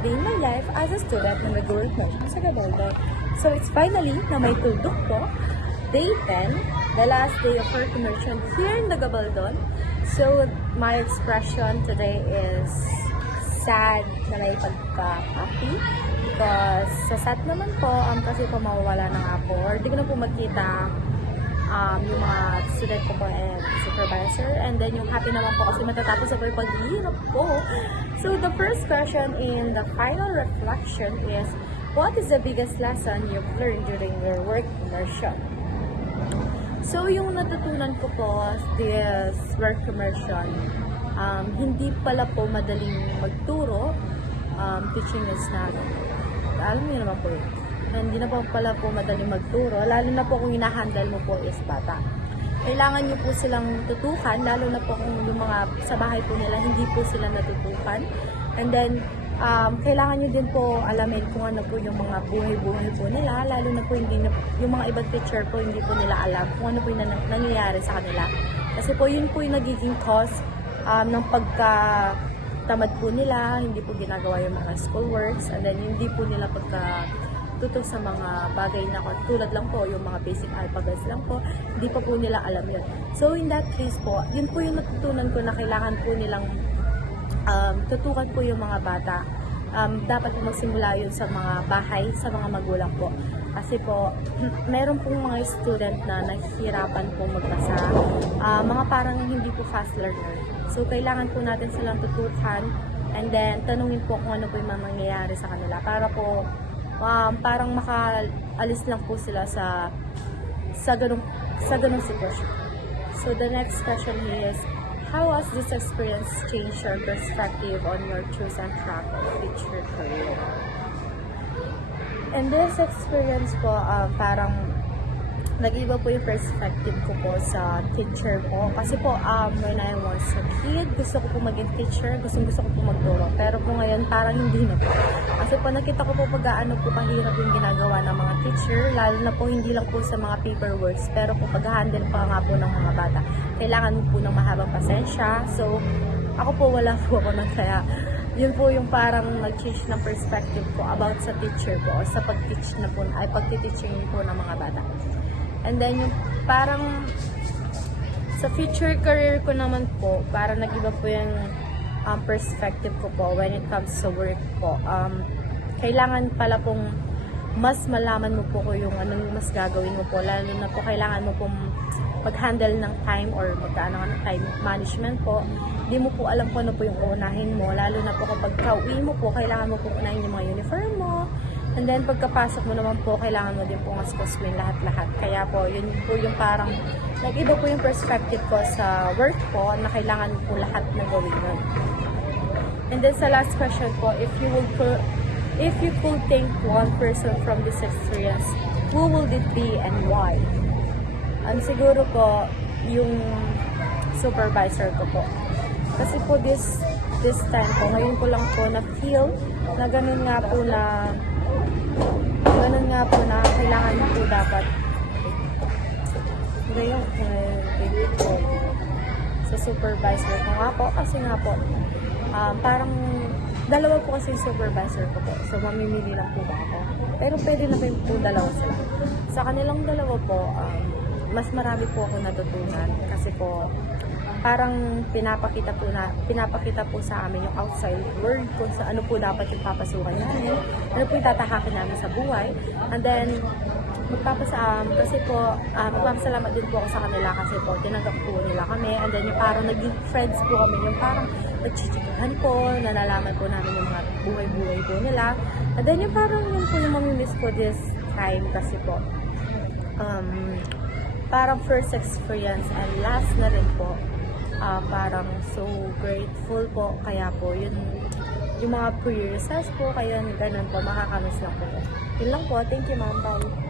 A Day in My Life as a Student na nag-work na siya sa Gabaldon. So it's finally na may tuldok po, Day 10, the last day of work immersion here in the Gabaldon. So my expression today is sad na may pagka-happy because sa sad naman po, kasi po mawawala na nga po or di ko na po magkita yung mga student ko po and supervisor, and then yung happy naman po kasi matatapos ako yung paghihirap po. So the first question in the final reflection is, what is the biggest lesson you've learned during your work immersion? So yung natutunan ko po this work immersion, hindi pala po madaling magturo, teaching is not, alam niyo naman po yun. Hindi na po pala po madaling magturo, lalo na po kung hinahandle mo po is bata. Kailangan nyo po silang tutukan, lalo na po kung yung mga sa bahay po nila, hindi po sila natutukan. And then, kailangan nyo din po alamin kung ano po yung mga buhay-buhay po nila, lalo na po hindi na, yung mga ibang teacher po, hindi po nila alam kung ano po yung nangyayari sa kanila. Kasi po yun po yung nagiging cause ng pagka-tamad po nila, hindi po ginagawa yung mga schoolworks, and then hindi po nila tutok sa mga bagay na tulad lang po, yung mga basic alphabets lang po, hindi pa po nila alam yun. So in that case po, yun po yung natutunan ko na kailangan po nilang tutukan po yung mga bata. Dapat magsimula yun sa mga bahay, sa mga magulang po. Kasi po, meron pong mga student na nahihirapan po magbasa, mga parang hindi po fast learner. So kailangan po natin silang tutukan, and then tanungin po kung ano po yung mga nangyayari sa kanila para po parang makaalis lang po sila sa ganung sitwasyon. So the next question is, how has this experience changed your perspective on your chosen track of future career? And this experience po, parang nag-iba po yung perspective ko po sa teacher po. Kasi po, when I was a kid, gusto ko po maging teacher, gusto ko po magturo. Pero po ngayon, parang hindi na po. Kasi po, nakita ko po pag-aano po kahirap yung ginagawa ng mga teacher, lalo na po hindi lang po sa mga paperworks, pero po pag-handle pa nga po ng mga bata. Kailangan mo po ng mahabang pasensya. So, ako po wala po ako ng kaya. Yun po yung parang nag-change ng perspective ko about sa teacher po, o sa pag-teach na po, ay pag-teaching po ng mga bata. And then yung parang sa future career ko naman po, parang nag-iba po yung perspective ko po when it comes sa work po. Kailangan pala pong mas malaman mo po kung yung anong mas gagawin mo po. Lalo na po kailangan mo pong mag-handle ng time or magkaano ng time management po. Hindi mo po alam kung ano po yung unahin mo. Lalo na po kapag kauwi mo po, kailangan mo pong unahin yung mga uniform mo. And then, pagkapasok mo naman po, kailangan mo din pong askoswin lahat-lahat. Kaya po, yun po yung parang, nag-iba po yung perspective ko sa work po, na kailangan po lahat na gawin nun. And then, sa last question po, if you could thank one person from this experience, who would it be and why? Siguro po, yung supervisor ko po. Kasi po, this time po, ngayon ko lang po na-feel na ganun nga po na kailangan mo po dapat ngayon sa supervisor ko nga po, kasi nga po parang dalawa po kasi yung supervisor ko po, so mamimili lang po ba ako, pero pwede na po dalawa sila. Sa kanilang dalawa po, mas marami po ako natutunan kasi po parang pinapakita po sa amin yung outside world kung sa ano po dapat yung papasukan namin, ano po yung tatahakin namin sa buhay. And then kasi po magpapasalamat din po ako sa kanila kasi po tinanggap po nila kami, and then yung parang naging friends po kami, yung parang nagchichikahan po, nalalaman po namin yung mga buhay-buhay po nila, and then yung parang yun po yung mamimiss ko this time kasi po parang first experience and last na rin po. Parang so grateful po, kaya po yun yung mga career po, kaya ganun po, makakamiss lang po. Yun lang po, thank you ma'am, bye.